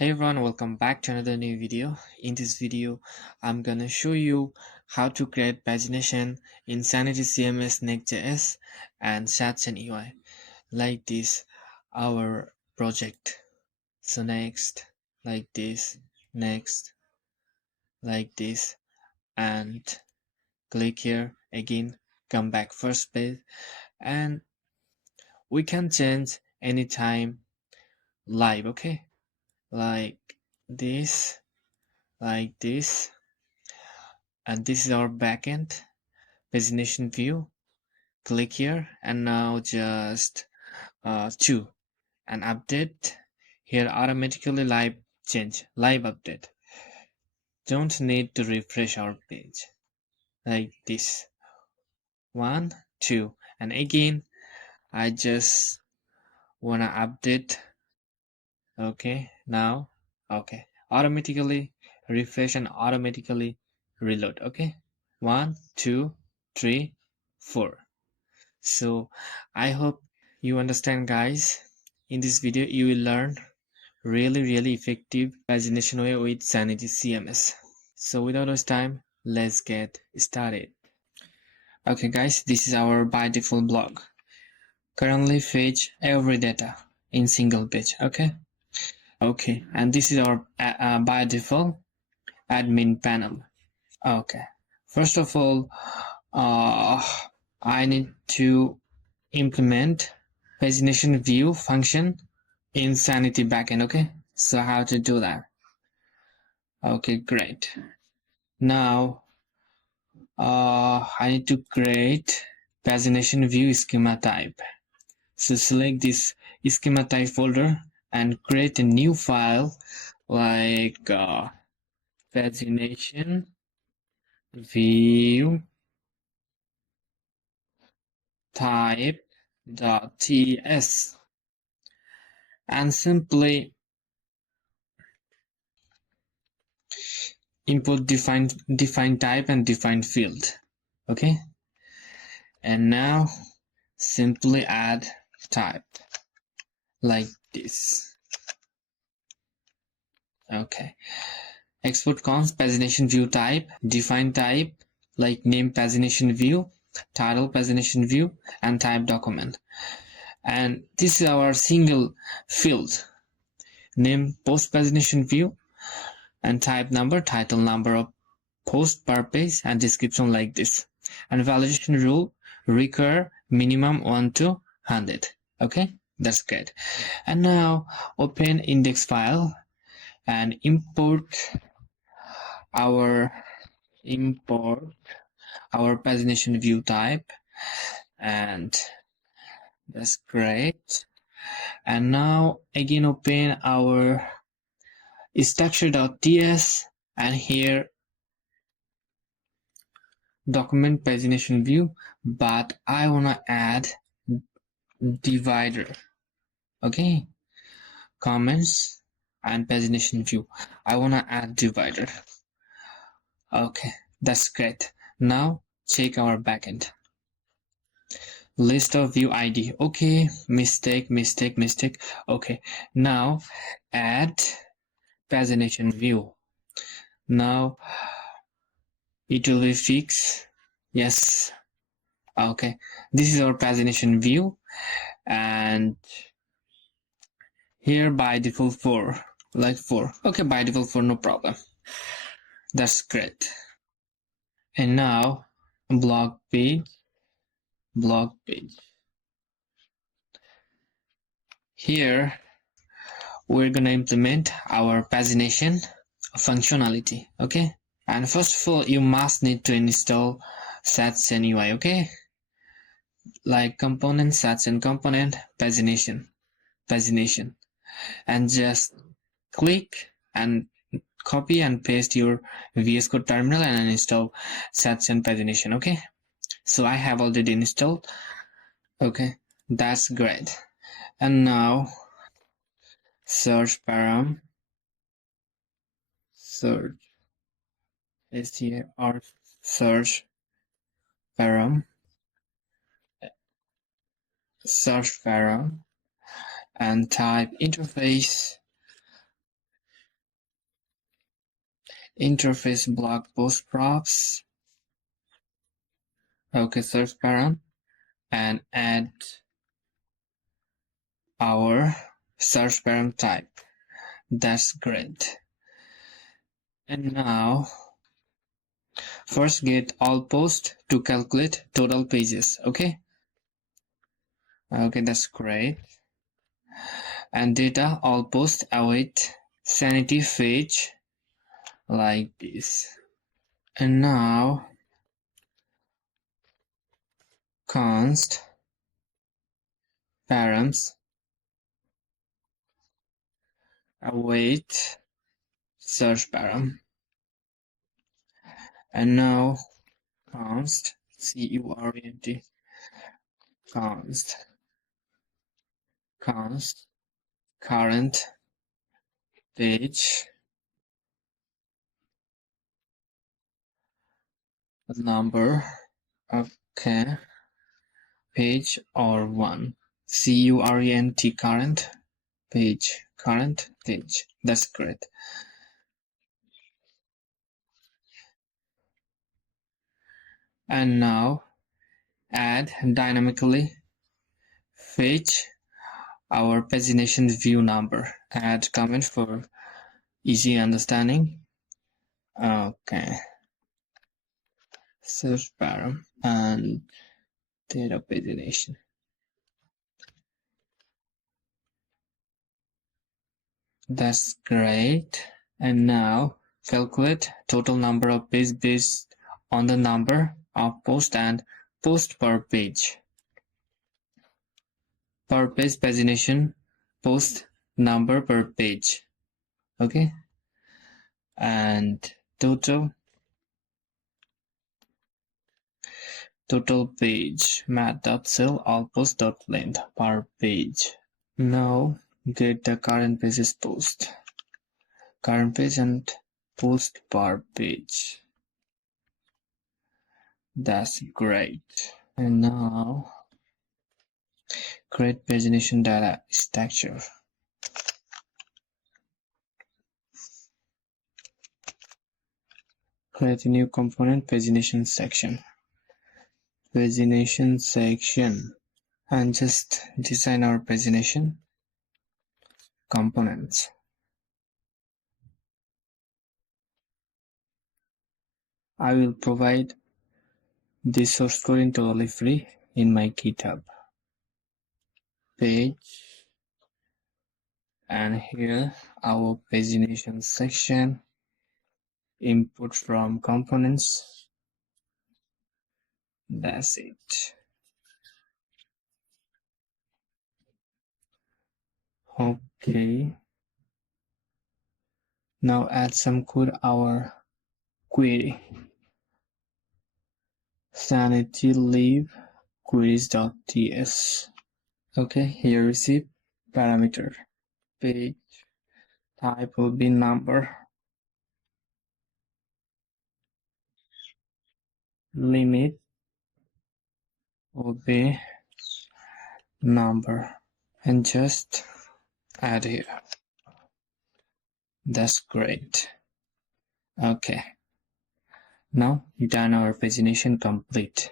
Hey everyone, welcome back to another new video. In this video, I'm gonna show you how to create pagination in Sanity CMS Nextjs and ShadCN UI. Like this, our project. So next, like this, next, like this, and click here again, come back first page, and we can change anytime live, okay? Like this, and this is our backend pagination view. Click here and now just choose and update here automatically live update. Don't need to refresh our page like this. 1 2 and again I just wanna update. Okay, now okay, automatically refresh and automatically reload. Okay, 1 2 3 4. So I hope you understand, guys. In this video you will learn really effective pagination way with Sanity CMS. So without waste time, let's get started. Okay guys, this is our by default blog. Currently fetch every data in single page. Okay, and this is our by default admin panel. Okay, first of all, I need to implement pagination view function in Sanity backend. Okay, so how to do that? Okay, great. Now I need to create pagination view schema type. So select this schema type folder and create a new file like pagination view type.ts and simply import define type and define field. Okay, and now simply add type like this. Okay, export const pagination view type, define type like name pagination view, title pagination view, and type document. And this is our single field, name post pagination view, and type number, title number of post per page, and description like this. And validation rule recur minimum 1 to 100. Okay, that's great. And now open index file and import our pagination view type, and that's great. And now again open our structure.ts and here document pagination view, but I wanna add divider. Okay, comments and pagination view, I wanna add divider. Okay, that's great. Now check our backend. List of view ID. Okay, mistake. Okay, now add pagination view. Now it will be fixed. Yes. Okay, this is our pagination view, and here by default 4, like 4. Okay, by default 4, no problem. That's great. And now blog page. Here we're gonna implement our pagination functionality. Okay, and first of all you must need to install ShadCN UI. Okay, like component ShadCN component pagination, and just click and copy and paste your VS Code terminal and install ShadCN pagination. Okay, so I have already installed. Okay, that's great. And now search param, search search param, and type interface interface blog post props. Okay, search param, and add our search param type. That's great. And now first get all posts to calculate total pages. Okay, that's great. And data all posts await sanity fetch like this. And now const params await search param. And now const const current page number. Okay, page or one. current page. That's great. And now add dynamically fetch our pagination view number. Add comment for easy understanding. Okay, search param and data pagination. That's great. And now calculate total number of pages based on the number of posts and post per page. Per page pagination, post number per page. Okay, and total page math.cell all post.length per page. Now get the current pages post, current page and post per page. That's great. And now create pagination data structure. Create a new component, pagination section. And just design our pagination components. I will provide this source code in totally free in my GitHub page. And here our pagination section, input from components. That's it. Okay, now add some code our query. Sanity leave queries.ts. Okay, here receive parameter. Page type will be number. Limit will be number. And just add here. That's great. Okay. Now done, our pagination complete.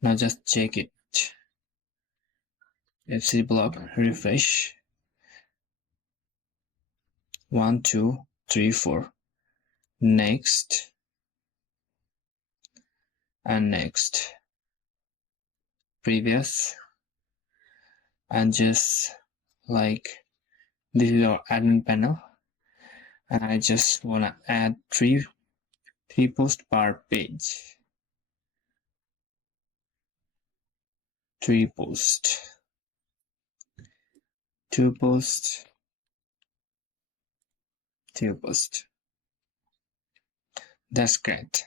Now just check it. FC block refresh. 1, 2, 3, 4. Next. And next. Previous. And just like this is our admin panel. And I just wanna add three posts per page. 3 posts. 2 posts. 2 posts. That's great.